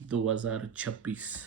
2026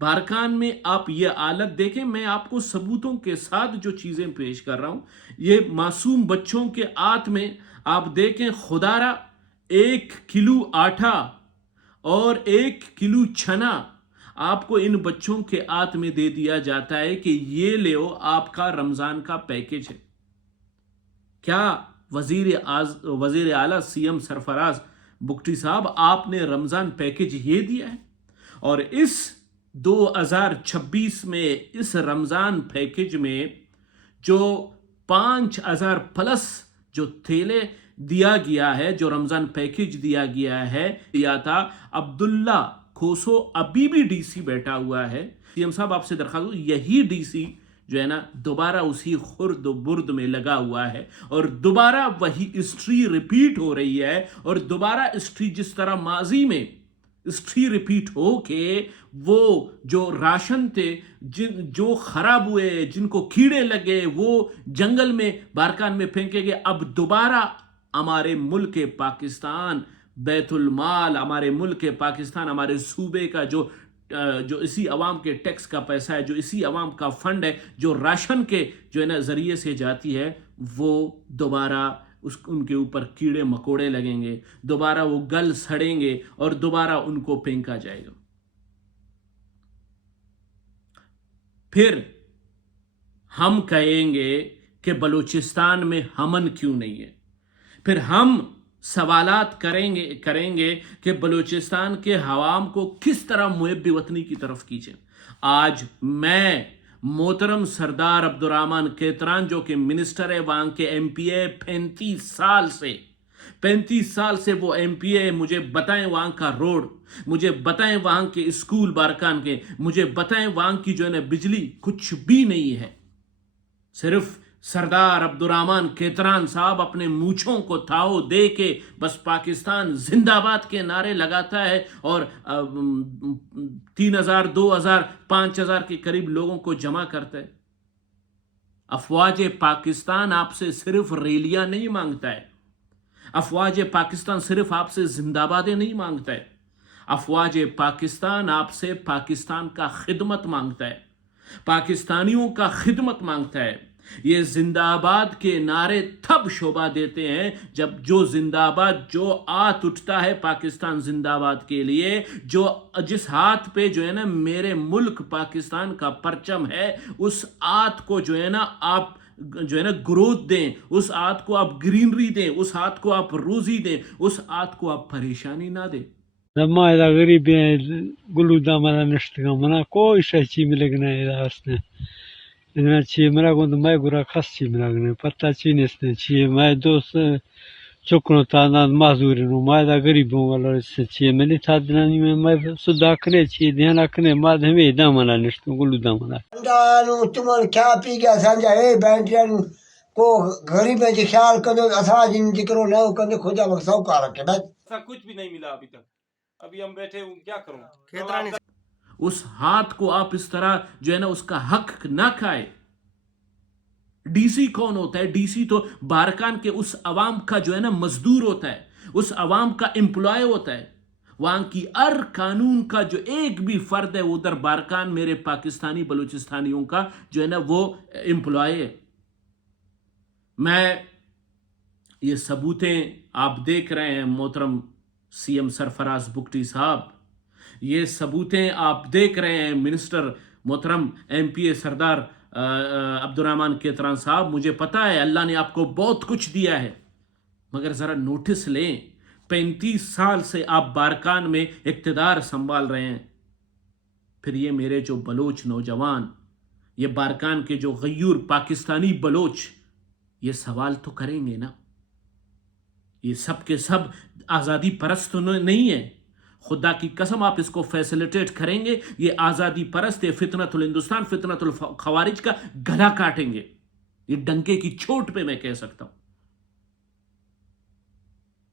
بارکان میں آپ یہ حالت دیکھیں، میں آپ کو ثبوتوں کے ساتھ جو چیزیں پیش کر رہا ہوں، یہ معصوم بچوں کے ہاتھ میں آپ دیکھیں، خدا را 1 کلو آٹا اور 1 کلو چھنا آپ کو ان بچوں کے ہاتھ میں دے دیا جاتا ہے کہ یہ لو، آپ کا رمضان کا پیکج ہے۔ کیا وزیر اعلیٰ سی ایم سرفراز بگٹی صاحب آپ نے رمضان پیکج یہ دیا ہے؟ اور اس 2026 میں اس رمضان پیکج میں جو 5000 پلس جو تھیلے دیا گیا ہے، جو رمضان پیکج دیا گیا ہے، دیا تھا عبداللہ کھوسو، ابھی بھی ڈی سی بیٹھا ہوا ہے۔ سی ایم صاحب آپ سے درخواست ہو، یہی ڈی سی جو ہے نا دوبارہ اسی خرد و برد میں لگا ہوا ہے، اور دوبارہ وہی ہسٹری ریپیٹ ہو رہی ہے، اور دوبارہ ہسٹری جس طرح ماضی میں ہسٹری ریپیٹ ہو کے وہ جو راشن تھے جو خراب ہوئے، جن کو کیڑے لگے، وہ جنگل میں بارکان میں پھینکے گئے، اب دوبارہ ہمارے ملک پاکستان بیت المال، ہمارے ملک پاکستان، ہمارے صوبے کا جو اسی عوام کے ٹیکس کا پیسہ ہے، جو اسی عوام کا فنڈ ہے، جو راشن کے جو ہے نا ذریعے سے جاتی ہے، وہ دوبارہ ان کے اوپر کیڑے مکوڑے لگیں گے، دوبارہ وہ گل سڑیں گے، اور دوبارہ ان کو پھینکا جائے گا۔ پھر ہم کہیں گے کہ بلوچستان میں امن کیوں نہیں ہے؟ پھر ہم سوالات کریں گے کہ بلوچستان کے عوام کو کس طرح محب وطنی کی طرف کھینچیں۔ آج میں محترم سردار عبدالرحمن کیتران جو کہ منسٹر ہے، وہاں کے ایم پی اے، 35 سال سے وہ ایم پی اے، مجھے بتائیں وہاں کا روڈ، مجھے بتائیں وہاں کے اسکول بارکان کے، مجھے بتائیں وہاں کی جو ہے نا بجلی، کچھ بھی نہیں ہے۔ صرف سردار عبدالرحمن کیتران صاحب اپنے مونچھوں کو تھاؤ دے کے بس پاکستان زندہ باد کے نعرے لگاتا ہے، اور 3000 2000 5000 کے قریب لوگوں کو جمع کرتا ہے۔ افواج پاکستان آپ سے صرف ریلیاں نہیں مانگتا ہے، افواج پاکستان صرف آپ سے زندہ بادیں نہیں مانگتا ہے، افواج پاکستان آپ سے پاکستان کا خدمت مانگتا ہے، پاکستانیوں کا خدمت مانگتا ہے۔ یہ زندہ آباد کے نعرے تب شوبہ دیتے ہیں جب جو زندہ آباد، جو ہاتھ اٹھتا ہے پاکستان زندہ آباد کے لیے، جس ہاتھ پہ جو ہے نا میرے ملک پاکستان کا پرچم ہے، اس ہاتھ کو جو ہے نا آپ جو ہے نا گروتھ دیں، اس ہاتھ کو آپ گرینری دیں، اس ہاتھ کو آپ روزی دیں، اس ہاتھ کو آپ پریشانی نہ دیں۔ لما إذا غريب قولوا دام أنا نشتغل منا كوي شيء ملقنا إذا أصلا إذا شيء ملا كنت ما يقول خاص شيء ملقنا بطل شيء نسنا شيء ما دوس شكرا تانا معذورين وما إذا غريب ولا شيء ملي تادناني ما صدقنا شيء دينا كنا ما دهم دام أنا نشتغل قولوا دام أنا دانو تمن کیا پی گیا سنجا اے بینٹین کو غریب میں خیال کرو اساج ان ذکرو نہ کرو خدا بخشو کار کے بس ایسا کچھ بھی نہیں ملا ابھی تک۔ ابھی ہم بیٹھے ہوں، کیا کروں؟ اس ہاتھ کو آپ اس طرح جو ہے نا اس کا حق نہ کھائے۔ ڈی سی کون ہوتا ہے؟ ڈی سی تو بارکان کے اس عوام کا جو ہے نا مزدور ہوتا ہے، اس عوام کا امپلائی ہوتا ہے، وہاں کی ہر قانون کا جو ایک بھی فرد ہے ادھر بارکان میرے پاکستانی بلوچستانیوں کا جو ہے نا وہ امپلائی ہے۔ میں یہ ثبوتیں آپ دیکھ رہے ہیں محترم سی ایم سرفراز بگٹی صاحب، یہ ثبوتیں آپ دیکھ رہے ہیں منسٹر محترم ایم پی اے سردار عبدالرحمن کیتران صاحب، مجھے پتا ہے اللہ نے آپ کو بہت کچھ دیا ہے، مگر ذرا نوٹس لیں، 35 سال سے آپ بارکان میں اقتدار سنبھال رہے ہیں، پھر یہ میرے جو بلوچ نوجوان، یہ بارکان کے جو غیور پاکستانی بلوچ، یہ سوال تو کریں گے نا، یہ سب کے سب آزادی پرست نہیں ہے، خدا کی قسم آپ اس کو فیسلیٹیٹ کریں گے، یہ آزادی پرست، یہ فتنۃ الہندوستان، فتنۃ الخوارج کا گلا کاٹیں گے، یہ ڈنکے کی چوٹ پہ میں کہہ سکتا ہوں۔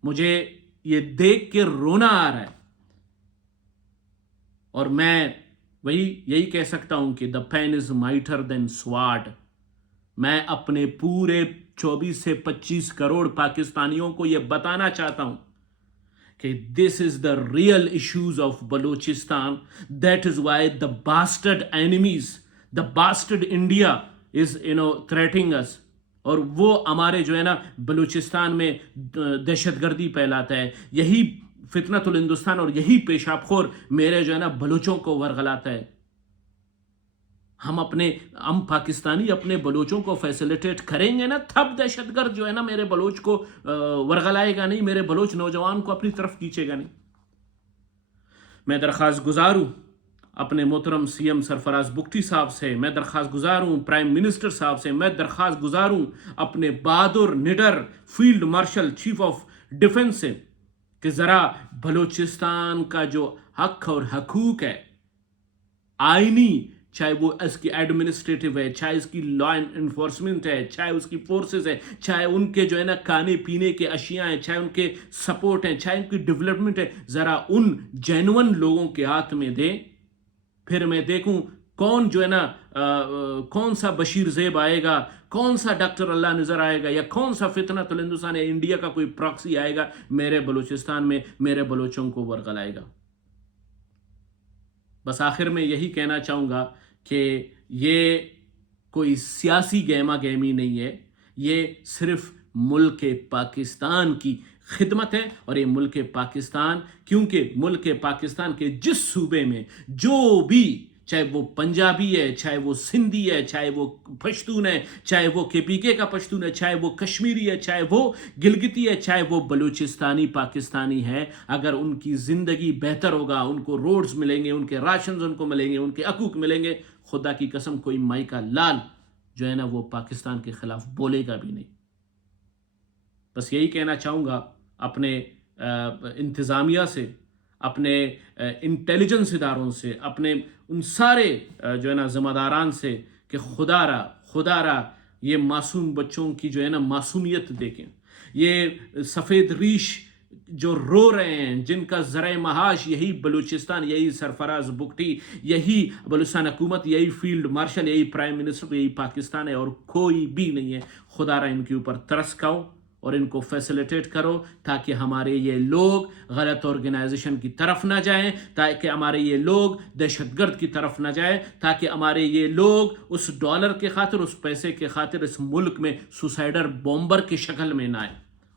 مجھے یہ دیکھ کے رونا آ رہا ہے، اور میں یہی کہہ سکتا ہوں کہ the pen is mightier than sword۔ میں اپنے پورے 24 سے 25 کروڑ پاکستانیوں کو یہ بتانا چاہتا ہوں کہ this is the real issues of Balochistan. That is why the bastard enemies, the bastard India is threatening us. اور وہ ہمارے جو ہے نا بلوچستان میں دہشت گردی پھیلاتا ہے، یہی فتنۃ الہندوستان اور یہی پیشاب خور میرے جو ہے نا بلوچوں کو ورغلاتا ہے. ہم پاکستانی اپنے بلوچوں کو فیسیلیٹیٹ کریں گے نا، تب دہشت گرد جو ہے نا میرے بلوچ کو ورغلائے گا نہیں، میرے بلوچ نوجوان کو اپنی طرف کھینچے گا نہیں. میں درخواست گزار ہوں اپنے محترم سی ایم سرفراز بگٹی صاحب سے، میں درخواست گزار ہوں پرائم منسٹر صاحب سے، میں درخواست گزار ہوں اپنے بہادر نڈر field marshal chief of defence سے کہ ذرا بلوچستان کا جو حق اور حقوق ہے آئینی، چاہے وہ اس کی ایڈمنسٹریٹو ہے، چاہے اس کی لا انفورسمنٹ ہے، چاہے اس کی فورسز ہے، چاہے ان کے جو ہے نا کھانے پینے کے اشیاء ہیں، چاہے ان کے سپورٹ ہیں، چاہے ان کی ڈیولپمنٹ ہے، ذرا ان جینون لوگوں کے ہاتھ میں دیں. پھر میں دیکھوں کون جو ہے نا کون سا بشیر زیب آئے گا، کون سا ڈاکٹر اللہ نظر آئے گا، یا کون سا فتنۃ الہندوستان یا انڈیا کا کوئی پراکسی آئے گا میرے بلوچستان میں میرے بلوچوں کو ورغلائے گا. بس آخر میں یہی کہنا چاہوں گا کہ یہ کوئی سیاسی گہما گہمی نہیں ہے، یہ صرف ملک پاکستان کی خدمت ہے. اور یہ ملک پاکستان، کیونکہ ملک پاکستان کے جس صوبے میں جو بھی، چاہے وہ پنجابی ہے، چاہے وہ سندھی ہے، چاہے وہ پشتون ہے، چاہے وہ KPK کا پشتون ہے، چاہے وہ کشمیری ہے، چاہے وہ گلگتی ہے، چاہے وہ بلوچستانی پاکستانی ہے، اگر ان کی زندگی بہتر ہوگا، ان کو روڈز ملیں گے، ان کے راشنز ان کو ملیں گے، ان کے حقوق ملیں گے، خدا کی قسم کوئی مائی کا لال جو ہے نا وہ پاکستان کے خلاف بولے گا بھی نہیں. بس یہی کہنا چاہوں گا اپنے انتظامیہ سے، اپنے انٹیلیجنس اداروں سے، اپنے ان سارے جو ہے نا ذمہ داران سے کہ خدا را یہ معصوم بچوں کی جو ہے نا معصومیت دیکھیں. یہ سفید ریش جو رو رہے ہیں، جن کا ذرائع معاش یہی بلوچستان، یہی سرفراز بگٹی، یہی بلوچستان حکومت، یہی فیلڈ مارشل، یہی پرائم منسٹر، یہی پاکستان ہے اور کوئی بھی نہیں ہے. خدا را ان کے اوپر ترس کھاؤ اور ان کو فیسیلیٹیٹ کرو تاکہ ہمارے یہ لوگ غلط آرگنائزیشن کی طرف نہ جائیں، تاکہ ہمارے یہ لوگ دہشت گرد کی طرف نہ جائیں، تاکہ ہمارے یہ لوگ اس ڈالر کے خاطر، اس پیسے کے خاطر اس ملک میں سوسائڈر بومبر کی شکل میں نہ آئے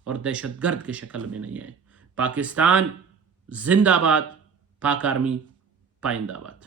اور دہشت گرد کی شکل میں نہیں آئے. پاکستان زندہ باد، پاک آرمی پائندہ باد.